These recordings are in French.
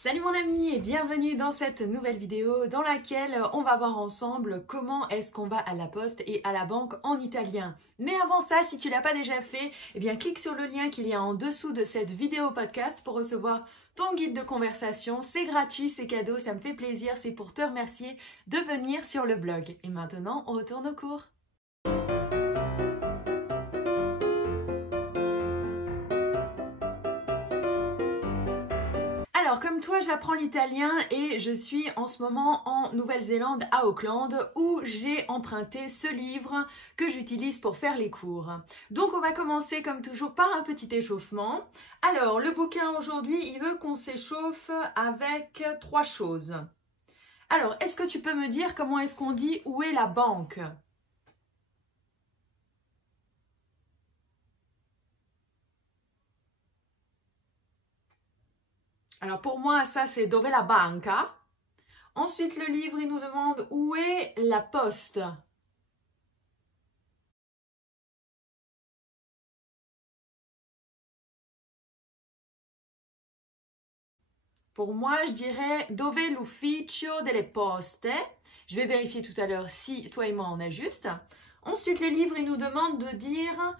Salut mon ami et bienvenue dans cette nouvelle vidéo dans laquelle on va voir ensemble comment est-ce qu'on va à la poste et à la banque en italien. Mais avant ça, si tu ne l'as pas déjà fait, eh bien clique sur le lien qu'il y a en dessous de cette vidéo podcast pour recevoir ton guide de conversation. C'est gratuit, c'est cadeau, ça me fait plaisir, c'est pour te remercier de venir sur le blog. Et maintenant, on retourne au cours. Alors, comme toi, j'apprends l'italien et je suis en ce moment en Nouvelle-Zélande, à Auckland, où j'ai emprunté ce livre que j'utilise pour faire les cours. Donc, on va commencer comme toujours par un petit échauffement. Alors, le bouquin aujourd'hui, il veut qu'on s'échauffe avec 3 choses. Alors, est-ce que tu peux me dire comment est-ce qu'on dit « où est la banque » ? Alors pour moi, ça c'est dove la banca. Ensuite, le livre, il nous demande où est la poste. Pour moi, je dirais dove l'ufficio delle poste. Je vais vérifier tout à l'heure si toi et moi on a juste. Ensuite, le livre, il nous demande de dire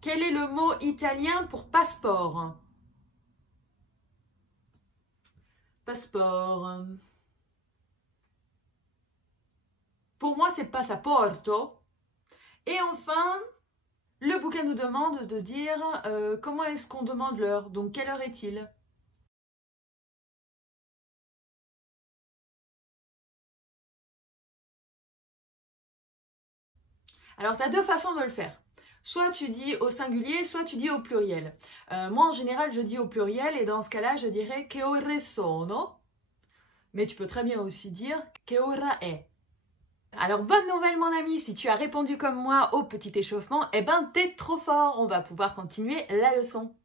quel est le mot italien pour passeport. Passeport. Pour moi, c'est passaporto. Et enfin, le bouquin nous demande de dire comment est-ce qu'on demande l'heure. Donc, quelle heure est-il? Alors, tu as 2 façons de le faire. Soit tu dis au singulier, soit tu dis au pluriel. Moi, en général, je dis au pluriel et dans ce cas-là, je dirais che ore sono. Mais tu peux très bien aussi dire che ora è. Alors, bonne nouvelle, mon ami, si tu as répondu comme moi au petit échauffement, eh ben, t'es trop fort. On va pouvoir continuer la leçon.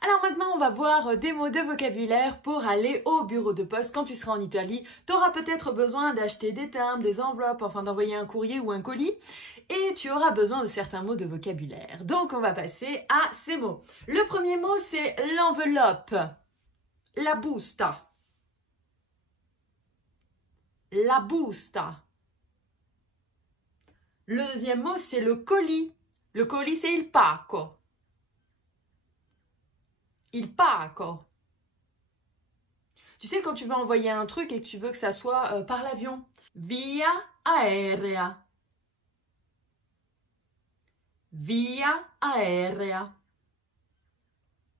Alors maintenant, on va voir des mots de vocabulaire pour aller au bureau de poste. Quand tu seras en Italie, tu auras peut-être besoin d'acheter des timbres, des enveloppes, enfin d'envoyer un courrier ou un colis. Et tu auras besoin de certains mots de vocabulaire. Donc, on va passer à ces mots. Le premier mot, c'est l'enveloppe. La busta. La busta. Le deuxième mot, c'est le colis. Le colis, c'est il pacco. Il pacco. Tu sais, quand tu veux envoyer un truc et que tu veux que ça soit par l'avion. Via aerea. Via aerea.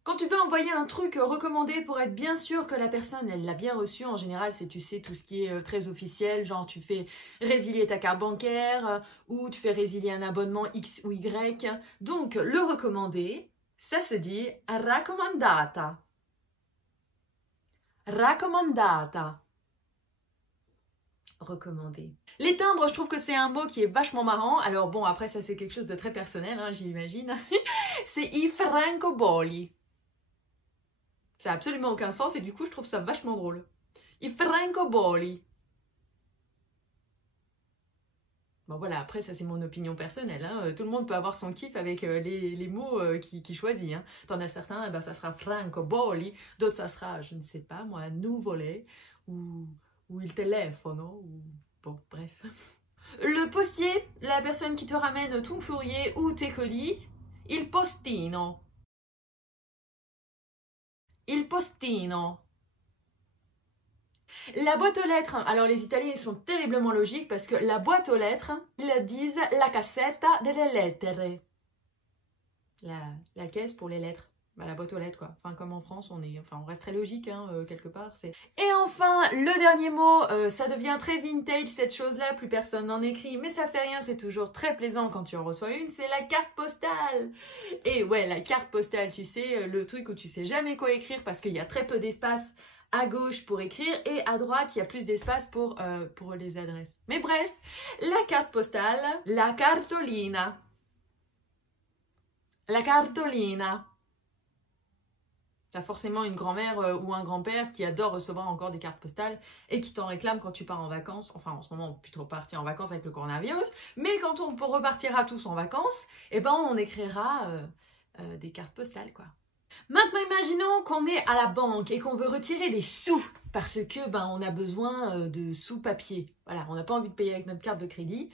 Quand tu veux envoyer un truc recommandé pour être bien sûr que la personne, elle l'a bien reçu, en général, c'est, tu sais, tout ce qui est très officiel, genre tu fais résilier ta carte bancaire ou tu fais résilier un abonnement X ou Y. Donc, le recommandé, ça se dit raccomandata. Raccomandata. Recommandé. Les timbres, je trouve que c'est un mot qui est vachement marrant. Alors bon, après ça c'est quelque chose de très personnel, hein, j'imagine. C'est i francobolli. Ça n'a absolument aucun sens et du coup je trouve ça vachement drôle. I francobolli. Bon voilà, après ça c'est mon opinion personnelle. Hein. Tout le monde peut avoir son kiff avec les mots qu'il choisit. Hein. T'en as certains, ben, ça sera francobolli. D'autres ça sera, je ne sais pas moi, nuvole ou il telefono. Ou... Bon, bref. Le postier, la personne qui te ramène ton courrier ou tes colis. Il postino. Il postino. La boîte aux lettres, alors les Italiens sont terriblement logiques parce que la boîte aux lettres, ils disent la cassetta delle lettere. La caisse pour les lettres. Bah, la boîte aux lettres, quoi. Enfin, comme en France, on reste très logique, hein, quelque part. Et enfin, le dernier mot, ça devient très vintage, cette chose-là, plus personne n'en écrit, mais ça fait rien, c'est toujours très plaisant quand tu en reçois une, c'est la carte postale. Et ouais, la carte postale, tu sais, le truc où tu sais jamais quoi écrire parce qu'il y a très peu d'espace à gauche pour écrire et à droite, il y a plus d'espace pour les adresses. Mais bref, la carte postale, la cartolina. La cartolina. Tu as forcément une grand-mère ou un grand-père qui adore recevoir encore des cartes postales et qui t'en réclame quand tu pars en vacances. Enfin, en ce moment, on peut plus trop partir en vacances avec le coronavirus. Mais quand on repartira tous en vacances, eh ben, on écrira des cartes postales, quoi. Maintenant, imaginons qu'on est à la banque et qu'on veut retirer des sous. parce que ben, on a besoin de sous-papier. Voilà, on n'a pas envie de payer avec notre carte de crédit.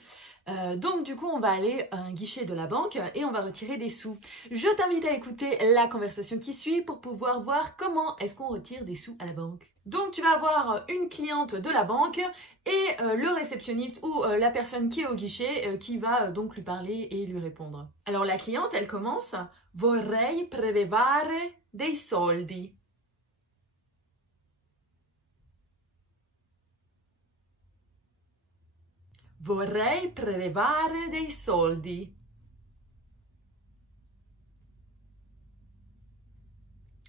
Donc du coup, on va aller à un guichet de la banque et on va retirer des sous. Je t'invite à écouter la conversation qui suit pour pouvoir voir comment est-ce qu'on retire des sous à la banque. Donc tu vas avoir une cliente de la banque et le réceptionniste ou la personne qui est au guichet qui va donc lui parler et lui répondre. Alors la cliente, elle commence « Vorrei prelevare dei soldi ». Vorrei prelevare dei soldi.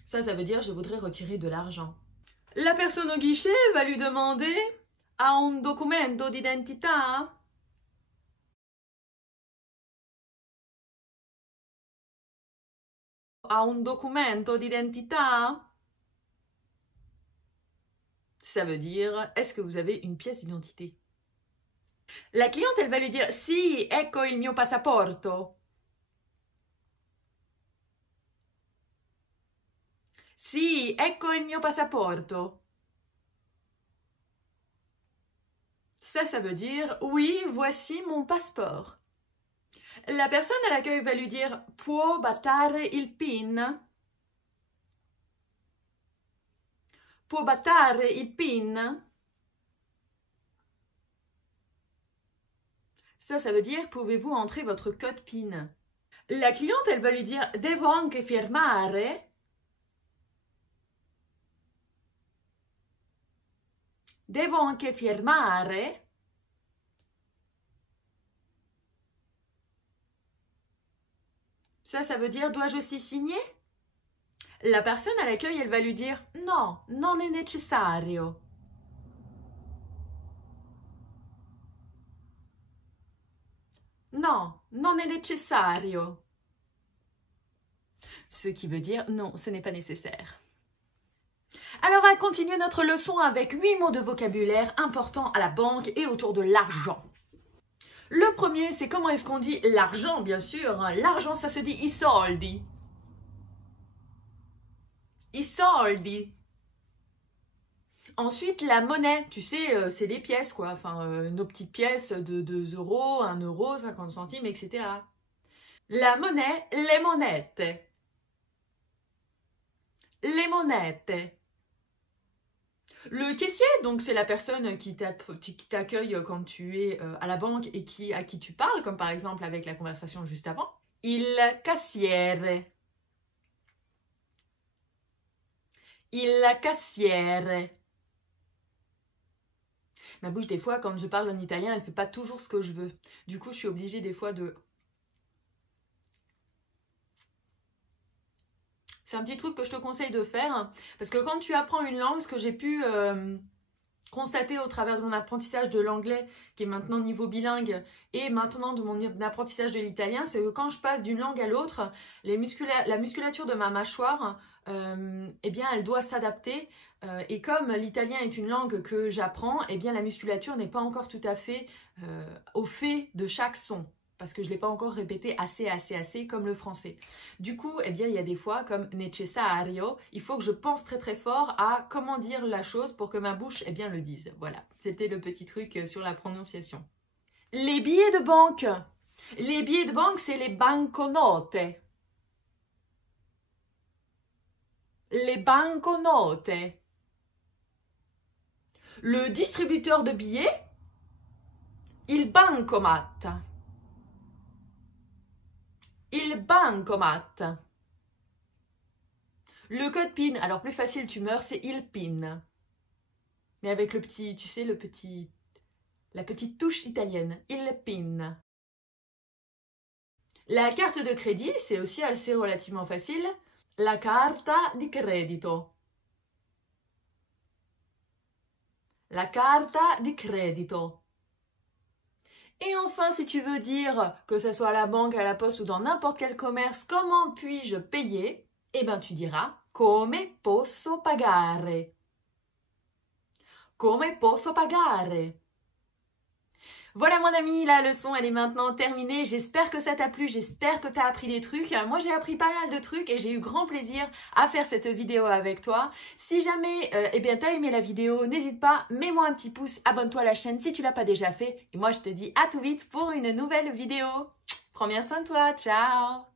Ça veut dire je voudrais retirer de l'argent. La personne au guichet va lui demander ha un documento d'identità? Ha un documento d'identità? Ça veut dire est-ce que vous avez une pièce d'identité? La cliente, elle va lui dire sì, ecco il mio passaporto. Sì, ecco il mio passaporto. Ça veut dire oui, voici mon passeport. La personne à l'accueil va lui dire può battere il PIN? Può battere il PIN? Ça veut dire pouvez-vous entrer votre code PIN? La cliente, elle va lui dire devo anche firmare? Devo anche firmare? Ça veut dire dois-je aussi signer? La personne à l'accueil, elle va lui dire no, non è necessario. No, non è necessario. Ce qui veut dire non, ce n'est pas nécessaire. Alors, on va continuer notre leçon avec 8 mots de vocabulaire importants à la banque et autour de l'argent. Le premier, c'est comment est-ce qu'on dit l'argent, bien sûr. L'argent, ça se dit i soldi. I soldi. Ensuite, la monnaie, tu sais, c'est les pièces, quoi. Enfin, nos petites pièces de 2 euros, 1 euro, 50 centimes, etc. La monnaie, le monete. Les monettes. Le caissier, donc c'est la personne qui t'accueille quand tu es à la banque et à qui tu parles, comme par exemple avec la conversation juste avant. Il cassiere. Il cassiere. Ma bouche, des fois, quand je parle en italien, elle ne fait pas toujours ce que je veux. Du coup, je suis obligée des fois de... C'est un petit truc que je te conseille de faire, parce que quand tu apprends une langue, ce que j'ai pu constater au travers de mon apprentissage de l'anglais, qui est maintenant niveau bilingue, et maintenant de mon apprentissage de l'italien, c'est que quand je passe d'une langue à l'autre, la musculature de ma mâchoire, eh bien, elle doit s'adapter. Et comme l'italien est une langue que j'apprends, eh bien, la musculature n'est pas encore tout à fait au fait de chaque son. Parce que je ne l'ai pas encore répété assez comme le français. Du coup, eh bien, il y a des fois, comme necessario, il faut que je pense très fort à comment dire la chose pour que ma bouche, eh bien, le dise. Voilà, c'était le petit truc sur la prononciation. Les billets de banque. Les billets de banque, c'est les banconote. Les banconote. Le distributeur de billets, il bancomat. Il bancomat. Le code PIN, alors plus facile tu meurs, c'est il PIN. Mais avec le petit, tu sais, la petite touche italienne. Il PIN. La carte de crédit, c'est aussi assez relativement facile. La carta di credito. La carta di credito. Et enfin, si tu veux dire, que ce soit à la banque, à la poste ou dans n'importe quel commerce, comment puis-je payer? Eh bien, tu diras come posso pagare. Come posso pagare. Voilà mon ami, la leçon elle est maintenant terminée. J'espère que ça t'a plu, j'espère que tu as appris des trucs. Moi j'ai appris pas mal de trucs et j'ai eu grand plaisir à faire cette vidéo avec toi. Si jamais tu as aimé la vidéo, n'hésite pas, mets-moi un petit pouce, abonne-toi à la chaîne si tu l'as pas déjà fait. Et moi je te dis à tout vite pour une nouvelle vidéo. Prends bien soin de toi, ciao!